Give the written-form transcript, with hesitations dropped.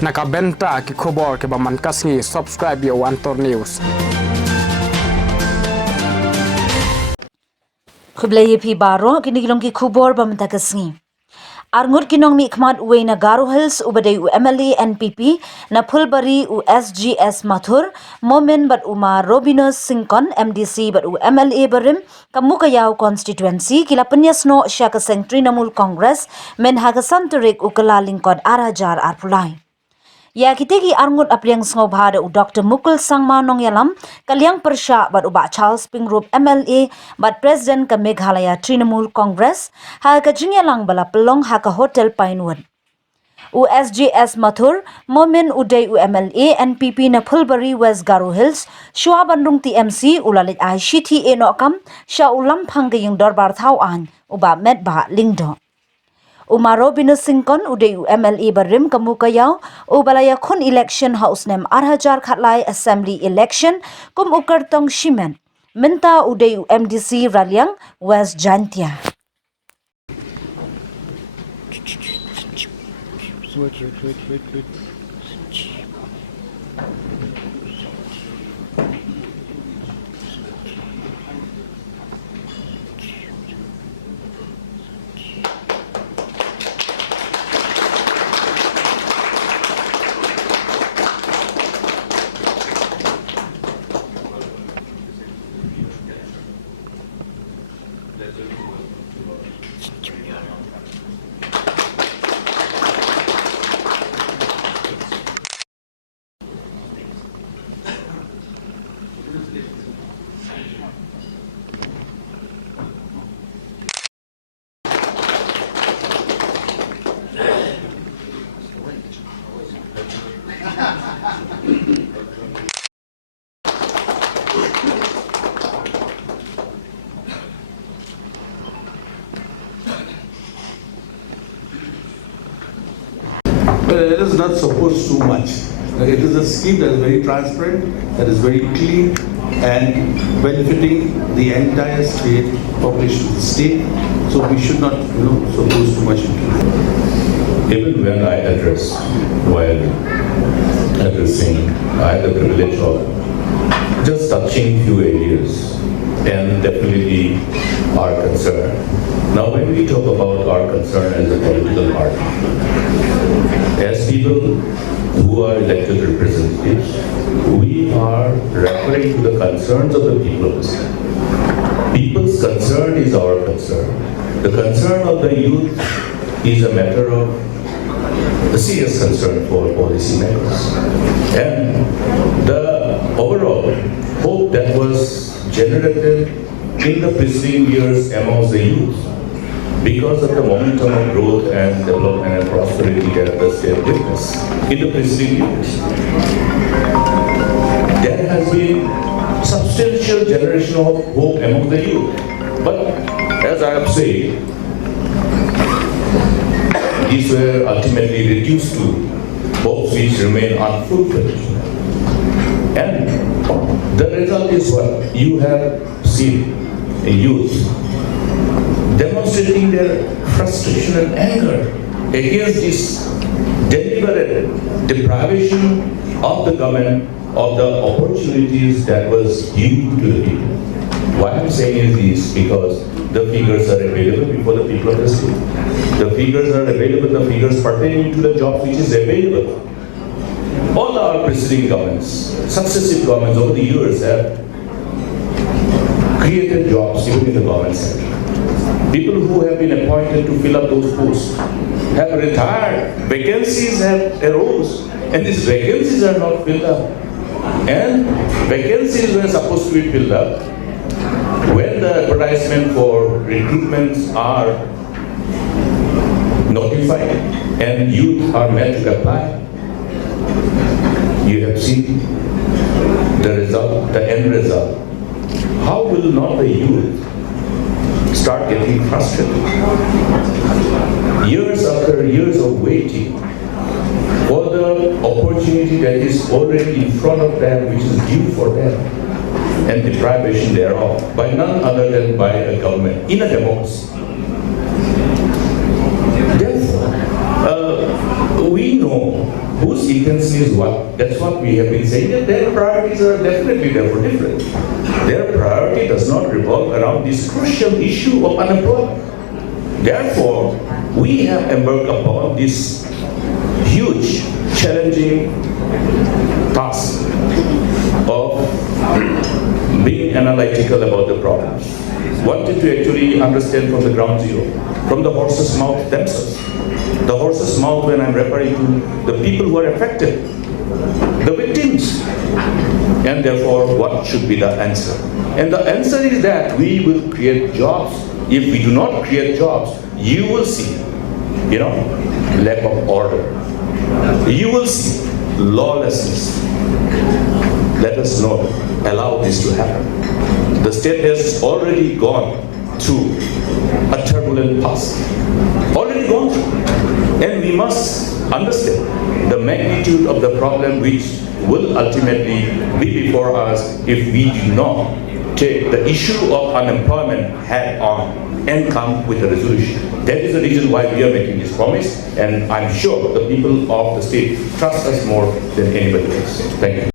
Nakabenta ki khobor ke baman kasngi subscribe yo Antor News. Kublai pi baro kini kilong ki khubor bamta kasngi. Arngur kinong mi khmat uwe na Garo Hills ubadai u MLA NPP na Phulbari u SGS Mathur Momen bat uma Robinus Singkon MDC bat u MLA barim kamukayau constituency kila penyasno syaka seng Trinamool Congress men hagasan turik u kelalingkod arajar arpulai. Ya kitegi arngut apriang sngophada u Dr. Mukul Sangma nong yalam kaliang persya bat uba Charles Pingrub MLA bat President ka Meghalaya Trinamool Congress ha ka jingyalang bala pelong ha ka Hotel Pinewood. U SGS Mathur Momen Uday u MLA NPP na Phulbari West Garo Hills Shua Bandung TMC ulalit ay CTA no kam sya ulam panggayong dorbar thawan uba medba lingdo. Umaro Binusingkon uday u MLA barim kamukayau u balaya khun election house nem arhajar khatlai assembly election kum ukartong shimen minta uday u MDC Raliang West Jantia. Wait. Well, it is not supposed too much. It is a scheme that is very transparent, that is very clean and benefiting the entire state, population of the state. So we should not, suppose too much into it. Even when I while addressing, I had the privilege of just touching few areas and definitely our concern. Now when we talk about our concern as a political party, as people who are elected representatives, we are referring to the concerns of the people. People's concern is our concern. The concern of the youth is a matter of a serious concern for policymakers. And the overall hope that was generated in the preceding years amongst the youth because of the momentum of growth and development and prosperity that the state witnessed in the preceding years. There has been substantial generation of hope among the youth. But as I have said, these were ultimately reduced to hopes which remain unfulfilled. And the result is what you have seen a youth demonstrating their frustration and anger against this deliberate deprivation of the government of the opportunities that was due to the people. Why I'm saying is this, because the figures are available before the people of the state. The figures are available, the figures pertaining to the jobs which is available. All our preceding governments, successive governments over the years have created jobs even in the government sector. People who have been appointed to fill up those posts have retired. Vacancies have arose, and these vacancies are not filled up. And vacancies were supposed to be filled up when the advertisement for recruitments are notified and youth are meant to apply. You have seen the result, the end result. How will not the youth start getting frustrated? Years after years of waiting for the opportunity that is already in front of them, which is due for them, and deprivation thereof by none other than by a government in a democracy. Therefore, we know whose defense is what? That's what we have been saying, that their priorities are definitely therefore different. Their priority does not revolve around this crucial issue of unemployment. Therefore, we have embarked upon this huge, challenging task of being analytical about the problems. Wanted to actually understand from the ground zero, from the horse's mouth themselves. The horse's mouth when I'm referring to the people who are affected, the victims. And therefore, what should be the answer? And the answer is that we will create jobs. If we do not create jobs, you will see, lack of order. You will see lawlessness. Let us not allow this to happen. The state has already gone through a turbulent past. Already gone through. And we must understand the magnitude of the problem which will ultimately be before us if we do not take the issue of unemployment head on and come with a resolution. That is the reason why we are making this promise, and I'm sure the people of the state trust us more than anybody else. Thank you.